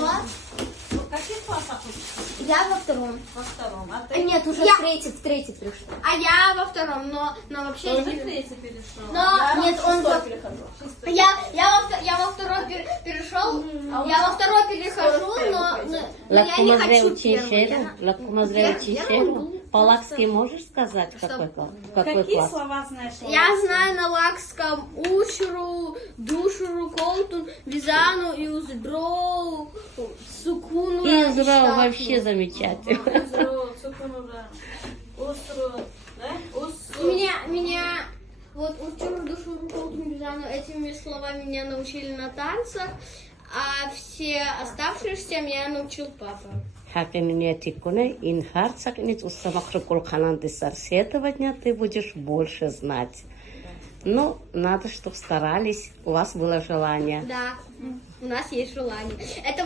Что? В каких классах учишься? Я во втором. Во втором. А ты? Нет, уже в третий пришла. А я во втором, но вообще... Тоже в третий перешел. Но нет, он... Шестой. Я во второй перешел, я во второй перехожу, но я не хочу первый. Лакумазревичишеру. По-лакски можешь сказать, какой Какие класс? слова знаешь? Я знаю на лакском ушру, душру, колтун, визану, юздроу, сукуну. Израил вообще замечательно. Узру, цукунура, усру, да? Усру. Меня вот учру, душру, колтун, визану, этими словами меня научили на танцах, а все оставшиеся меня научил папа. Хакиминетикуне, инхарцакнит, усамахрукул ханандисар. С этого дня ты будешь больше знать. Ну, надо, чтобы старались, у вас было желание. Да, у нас есть желание. Это